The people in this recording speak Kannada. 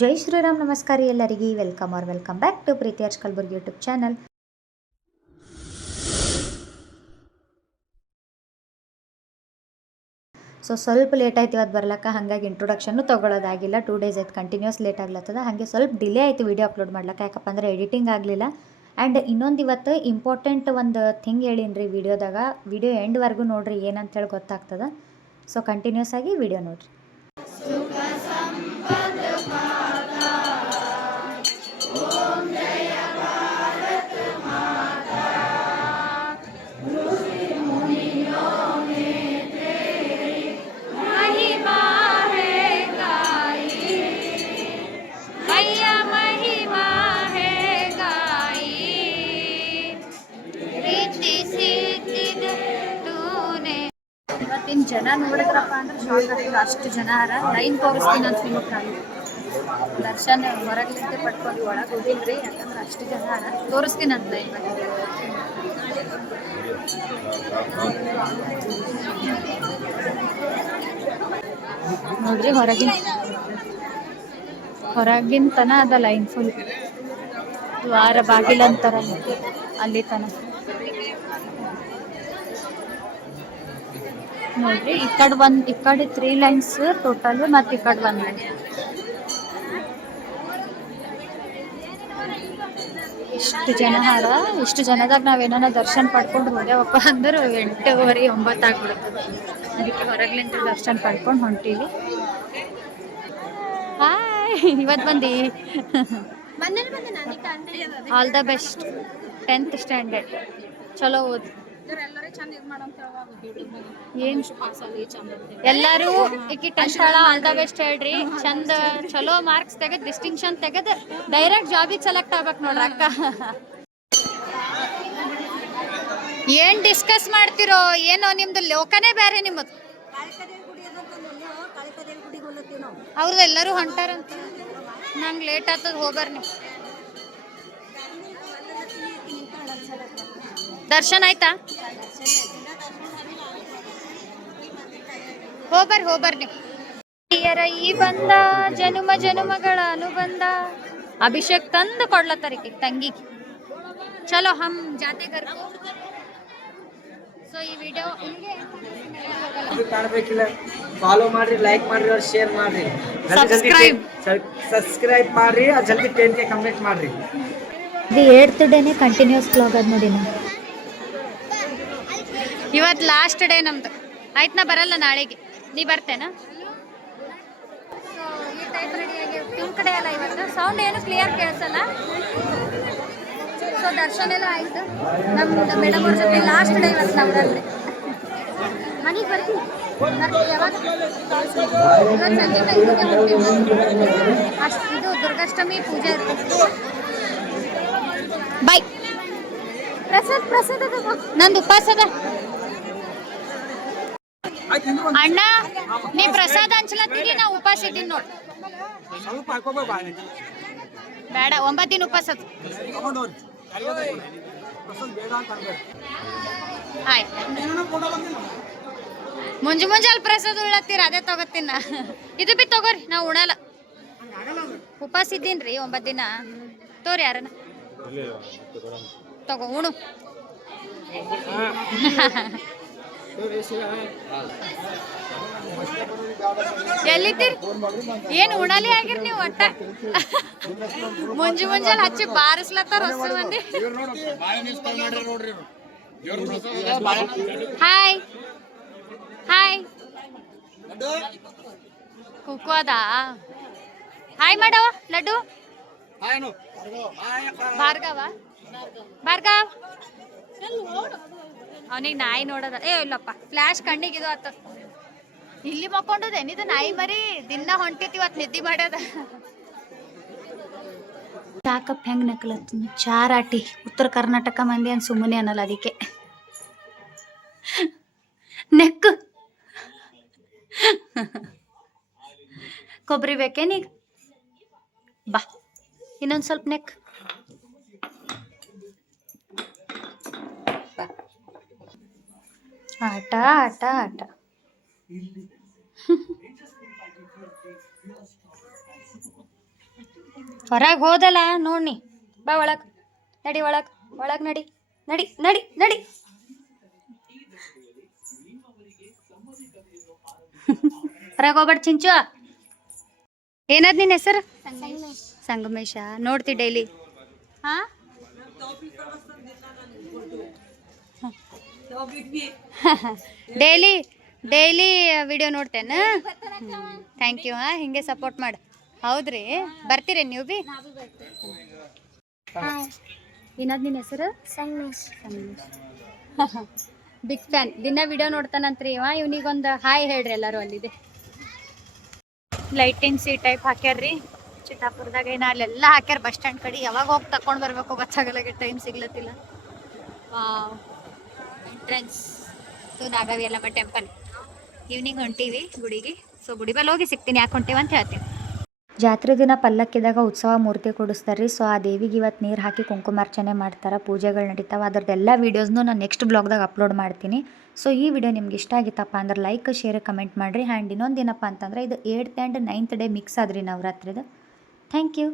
ಜೈ ಶ್ರೀರಾಮ್. ನಮಸ್ಕಾರ ಎಲ್ಲರಿಗೆ. Welcome back to Preethi Harsh Kalaburagi YouTube channel. ಸ್ವಲ್ಪ ಲೇಟ್ ಆಯ್ತು ಇವತ್ತು ಬರ್ಲಕ್ಕ, ಹಾಗಾಗಿ ಇಂಟ್ರೊಡಕ್ಷನ್ನು ತೊಗೊಳೋದಾಗಿಲ್ಲ. 2 ಡೇಸ್ ಆಯ್ತು ಕಂಟಿನ್ಯೂಸ್ ಲೇಟ್ ಆಗ್ಲತ್ತದ. ಹಾಗೆ ಸ್ವಲ್ಪ ಡಿಲೇ ಆಯಿತು ವೀಡಿಯೋ ಅಪ್ಲೋಡ್ ಮಾಡ್ಲಿಕ್ಕೆ, ಯಾಕಪ್ಪ ಅಂದ್ರೆ ಎಡಿಟಿಂಗ್ ಆಗಲಿಲ್ಲ. ಆ್ಯಂಡ್ ಇನ್ನೊಂದು ಇವತ್ತು ಇಂಪಾರ್ಟೆಂಟ್ ಒಂದು ಥಿಂಗ್ ಹೇಳೀನಿ ರೀ ವಿಡಿಯೋದಾಗ. ವಿಡಿಯೋ ಎಂಡ್ವರೆಗೂ ನೋಡಿರಿ, ಏನಂತೇಳಿ ಗೊತ್ತಾಗ್ತದೆ. ಸೊ ಕಂಟಿನ್ಯೂಸ್ ಆಗಿ ವಿಡಿಯೋ ನೋಡಿರಿ. ಇವತ್ತಿನ ಜನ ನೋಡಿದ್ರಪ್ಪ ಅಂದ್ರೆ ಶಾಕ್ ಆಗ್ತದೆ, ಅಷ್ಟು ಜನ ಲೈನ್ ತೋರಿಸ್ತೀನಿ ಅಂತ ಹೇಳ್ತಾರೆ. ದರ್ಶನ ಹೊರಗ್ಲಿಂದ ಪಡ್ಕೊಂಡು ಒಳಗೆ ಹೋಗಿಲ್ರಿ, ಯಾಕಂದ್ರೆ ಅಷ್ಟು ಜನ ತೋರಿಸ್ತೀನಿ ಅಂತ ಲೈನ್ ನೋಡ್ರಿ. ಹೊರಗಿನ ತನ ಅದ ಲೈನ್ ಫುಲ್. ದ್ವಾರ ಬಾಗಿಲಂತರ ಅಲ್ಲಿ ತನ ನೋಡ್ರಿ. ಈ ಕಡೆ 3 ಲೈನ್ಸ್ ಟೋಟಲ್, ಮತ್ತು ಈ ಕಡೆ 1 ಲೈನ್. ಇಷ್ಟು ಜನದಾಗ ನಾವೇನ ದರ್ಶನ ಪಡ್ಕೊಂಡು ಹೋದೇವಪ್ಪ ಅಂದ್ರೆ 8:30 9 ಆಗ್ಬಿಡ್ತದೆ. ಅದಕ್ಕೆ ಹೊರಗ್ಲಿಂದ ದರ್ಶನ ಪಡ್ಕೊಂಡು ಹೊಂಟೀವಿ. ಹಾಯ್, ಇವತ್ತು ಬಂದು all the best. 10th standard ಚಲೋ ಓದಿ. ಎಲ್ಲರೂ ಈಕಿ ಟೆನ್ಶಾಳ ಆಲ್ ದ ಬೆಸ್ಟ್ ಹೇಳ್ರಿ. ಚಂದ ಚಲೋ ಮಾರ್ಕ್ಸ್ ತೆಗೆದು ಡಿಸ್ಟಿಂಕ್ಷನ್ ತೆಗೆದು ಡೈರೆಕ್ಟ್ ಜಾಬಿಗೆ ಸೆಲೆಕ್ಟ್ ಆಗ್ಬೇಕು ನೋಡ್ರಿ ಅಕ್ಕ. ಏನ್ ಡಿಸ್ಕಸ್ ಮಾಡ್ತಿರೋ ಏನೋ, ನಿಮ್ದು ಲೋಕನೇ ಬೇರೆ ನಿಮ್ಮದು. ಅವ್ರದ್ದು ಎಲ್ಲರೂ ಹೊಂಟಾರಂತ. ನಂಗೆ ಲೇಟ್ ಆಗ್ತದ, ಹೋಗ್ಬರ್ನಿ. ದರ್ಶನ ಆಯ್ತಾ? ಹೋಗ್ಬರ್ನಿ. ಈ ಬಂದ ಜನುಮಗಳ ಅನುಬಂಧ ಅಭಿಷೇಕ್ ತಂದು ಕೊಡ್ಲತ್ತರಿಕೆ ತಂಗಿ. ಚಲೋ ಹಮ್ ಜಾತೆ ಕರ್. ಸೊ ಈ ವಿಡಿಯೋ ಕಾಣಬೇಕಿಲ್ಲ, ಫಾಲೋ ಮಾಡ್ರಿ, ಲೈಕ್ ಮಾಡ್ರಿ, और ಶೇರ್ ಮಾಡ್ರಿ, ಸಬ್ಸ್ಕ್ರೈಬ್ ಮಾಡ್ರಿ, ಜಲ್ದಿ 10K ಕಂಪ್ಲೀಟ್ ಮಾಡ್ರಿ. ಇದು 8th ಡೇನೇ ಕಂಟಿನ್ಯೂಸ್ ವ್ಲಾಗ್ ಅದ ನೋಡಿ. ಇವತ್ತು ಲಾಸ್ಟ್ ಡೇ ನಮ್ದು. ಆಯ್ತು, ನಾ ಬರಲ್ಲ ನಾಳೆಗೆ. ನೀ ಬರ್ತೇನಾ? ಈ ಟೈಪ್ ರೆಡಿಯಾಗಿ ನಿಮ್ಮ ಕಡೆ ಎಲ್ಲ ಇವತ್ತು ಸೌಂಡ್ ಏನು ಕ್ಲಿಯರ್ ಕೇಳಿಸಲ್ಲ. ಸೊ ದರ್ಶನ ಎಲ್ಲ ಆಯ್ತು. ನಮ್ದು ಮೇಡಮ್ ಅವ್ರ ಜೊತೆ ಲಾಸ್ಟ್ ಡೇ ಇವತ್ತು ನಮ್ದ್ರಿ. ಮನೆಗೆ ಬರ್ತೀವಿ. ಯಾವಾಗ? ಇವತ್ತು ಸಂಜೆ 5ಕ್ಕೆ ಹೊಂಟೀವಿ. ಅಷ್ಟು ಇದು ದುರ್ಗಾಷ್ಟಮಿ ಪೂಜೆ ಇರ್ತದೆ. ಬಾಯ್. ಪ್ರಸಾದ ನಂದು ಉಪವಾಸ ಅದ. ಅಣ್ಣ, ನೀ ಪ್ರಸಾದ ಹಂಚ್ಲತ್ತೀರಿ, ನಾ ಉಪವಾಸ ಇದ್ದೀನಿ ನೋಡಿ. ಬೇಡ, 9 ದಿನ ಉಪವಾಸ ಅದ. ಆಯ್ತು. ಮುಂಜಾನೆ ಪ್ರಸಾದ ಉಳ್ಳತ್ತೀರ, ಅದೇ ತಗೋತೀನ. ಇದು ಬಿ ತಗೋರಿ, ನಾವು ಉಣಲ್ಲ. ಉಪವಾಸ ಇದ್ದೀನ್ರಿ 9 ದಿನ. ತೋರಿ ಯಾರನ್ನ ತಗೋ ಉಣು. ಎಲ್ಲಿದ್ದೀರಿ? ಏನು ಉಣಲಿ ಆಗಿರಿ ನೀವು? ಒಟ್ಟ ಮುಂಜಾನೆ ಹಚ್ಚಿ ಬಾರಿಸ್ಲತ್ತಾರ ಹೊಸ ಮಂದಿ. ಹಾಯ್ ಕುಕ್ಕು ಅದ. ಹಾಯ್ ಮಾಡವ ಲಡ್ಡು. ಭಾರ್ಗವ್ ಅವನಿಗೆ ನಾಯಿ ನೋಡೋದ. ಇಲ್ಲಪ್ಪ, ಫ್ಲಾಶ್ ಕಣ್ಣಿಗೆ ಇದು ಆತ. ಇಲ್ಲಿ ಮಕ್ಕೊಂಡದೇನಿದು ನಾಯಿ ಮರಿ. ದಿನ ಹೊಂಟಿತಿ, ಇವತ್ತು ನಿದ್ದೆ ಮಾಡ್ಯದ. ಸಾಕಪ್ಪ ಹೆಂಗ್ ನಕಲತ್ತ ಚಾರಾಟಿ. ಉತ್ತರ ಕರ್ನಾಟಕ ಮಂದಿ ಅನ್ ಸುಮ್ಮನೆ ಅನ್ನಲ್ಲ, ಅದಕ್ಕೆ ನೆಕ್ ಕೊಬ್ಬರಿ ಬೇಕೇನೀಗ? ಬಾ, ಇನ್ನೊಂದು ಸ್ವಲ್ಪ ನೆಕ್. ಆಟ ಹೊರಗೆ ಹೋದಲ್ಲ ನೋಡಿ ಬಾ ಒಳಗೆ ನಡಿ ಒಳಗೆ ನಡಿ ನಡಿ ನಡಿ ನಡಿ ಹೊರಗೆ ಹೋಗ್ಬೇಡ ಚಿಂಚು. ಏನದ್ ನಿನ್ನ ಹೆಸರು? ಸಂಗಮೇಶ. ನೋಡ್ತಿ ಡೈಲಿ? ಹಾ ಡೈಲಿ ಡೈಲಿ ವಿಡಿಯೋ ನೋಡ್ತೇನೆ. Thank you. ಹಾಂ ಹಿಂಗೆ ಸಪೋರ್ಟ್ ಮಾಡಿ. ಹೌದ್ರಿ, ಬರ್ತೀರಿ ನೀವು ಭೀ? ಏನದ್ ನಿನ್ನ ಹೆಸರು? ಸಂಗಮೇಶ್. Big fan. ದಿನ ವಿಡಿಯೋ ನೋಡ್ತಾನಂತ್ರಿ ಇವ. ಇವನಿಗೊಂದು ಹಾಯ್ ಹೇಳ್ರಿ ಎಲ್ಲರೂ. ಅಲ್ಲಿದೆ ಲೈಟಿನ್ ಸಿ ಟೈಪ್ ಹಾಕ್ಯಾರ್ರಿ ಚಿತ್ತಾಪುರದಾಗ. ಏನು ಅಲ್ಲೆಲ್ಲ ಹಾಕ್ಯಾರ ಬಸ್ ಸ್ಟ್ಯಾಂಡ್ ಕಡೆ. ಯಾವಾಗ ಹೋಗಿ ತಕೊಂಡು ಬರ್ಬೇಕು ಗೊತ್ತಾಗಲ್ಲ, ಟೈಮ್ ಸಿಗ್ಲತ್ತಿಲ್ಲ. Wow, entrance to Nagavi Yellamma temple. Evening ಹೊಂಟೀವಿ ಗುಡಿಗೆ. ಸೊ ಗುಡಿ ಬಲ್ಲಿ ಹೋಗಿ ಸಿಗ್ತೀನಿ, ಯಾಕೆ ಹೊಂಟೀವಿ ಅಂತ ಹೇಳ್ತೀನಿ. ಜಾತ್ರೆ ದಿನ ಪಲ್ಲಕ್ಕಿದಾಗ ಉತ್ಸವ ಮೂರ್ತಿ ಕೊಡಿಸ್ತಾರೆ ರೀ. ಸೊ ಆ ದೇವಿಗೆ ಇವತ್ತು ನೀರು ಹಾಕಿ ಕುಂಕುಮಾರ್ಚನೆ ಮಾಡ್ತಾರೆ, ಪೂಜೆಗಳು ನಡೀತಾವೆ. ಅದರದ್ದೆಲ್ಲ ವೀಡಿಯೋಸ್ನು ನಾನು ನೆಕ್ಸ್ಟ್ ಬ್ಲಾಗ್ದಾಗ ಅಪ್ಲೋಡ್ ಮಾಡ್ತೀನಿ. ಸೊ ಈ ವಿಡಿಯೋ ನಿಮ್ಗೆ ಇಷ್ಟ ಆಗಿತ್ತಪ್ಪ ಅಂದ್ರೆ ಲೈಕ್ ಶೇರ್ ಕಮೆಂಟ್ ಮಾಡಿರಿ. ಆ್ಯಂಡ್ ಇನ್ನೊಂದು ಏನಪ್ಪ ಅಂತಂದ್ರೆ ಇದು 8th and 9th day mix ಆದ್ರಿ ನವರಾತ್ರಿದು. Thank you.